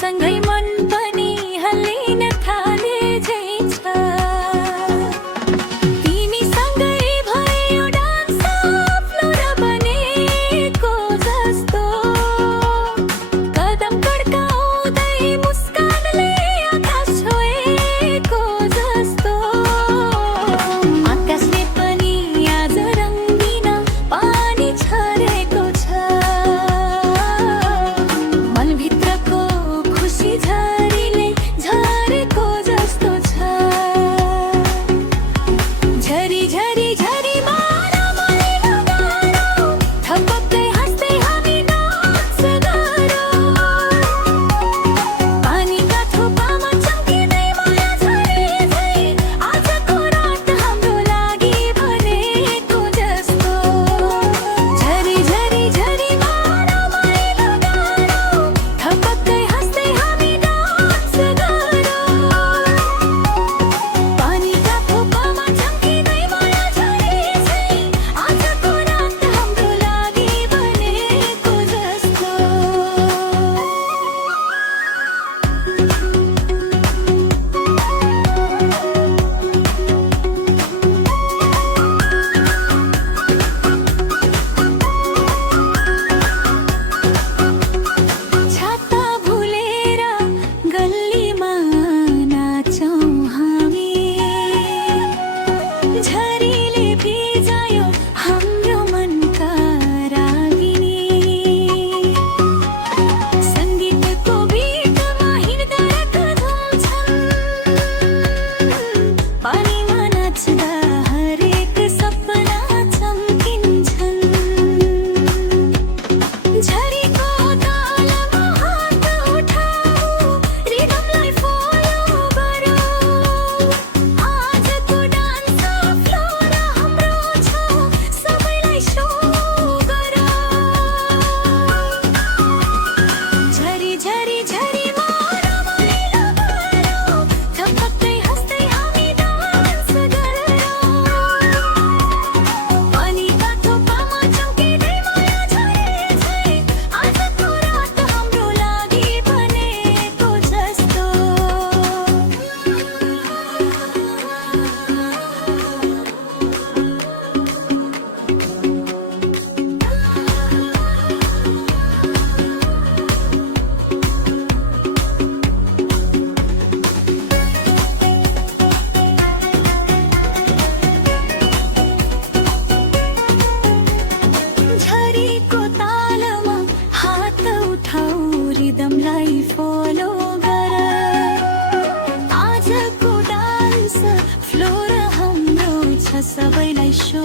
सँगै मन पनि हल्लिन थाले झै छ। तिमीसँगै भयो डान्स फ्लोर बनेको जस्तो, कदम कड्काउँदै मुस्कानले आकाश छोएको जस्तो। आकाशले पनि आज रङ्गिन पानी छरेको छ। मनभित्रको खुसी झरीले झरेको जस्तो छ। झरी झरी झरी रमाइलो गरौँ, थपक्कै हाँस्दै हामी डान्स गरौँ। पानीका थोपामा चम्किँदै माया झरी झै आजको रात हाम्रो लागि बनेको जस्तो। झरी झरी झरी रमाइलो गरौँ, थपक्कै हाँस्दै हामी डान्स गरौँ। पानीका थोपामा चम्किँदै माया झरी झै आजको रात हाम्रो लागि बनेको जस्तो। छाता भुलेर गल्लीमा नाचौँ हामी, झरीले भिजायो हाम्रो मनका रागिनी। सङ्गीतको बिटमा हिँड्दा धुम्छन्, पानीमा नाच्दा हरेक सपना चम्किन्छन्। झरीको तालमा हात उठाऊ, रिदमलाई फलो गरौँ। आजको डान्स फ्लोर हाम्रो छ, सबैलाई सो गरौँ। झरी झरी झरी रमाइलो गरौँ, थपक्कै हाँस्दै हामी डान्स गरौँ। पानीका थोपामा चम्किँदै माया झरी झै आजको रात हाम्रो लागि बनेको जस्तो। झरीको तालमा हात उठाऊ, रिदमलाई फलो गर। आजको डान्स फ्लोर हाम्रो छ, सबैलाई सो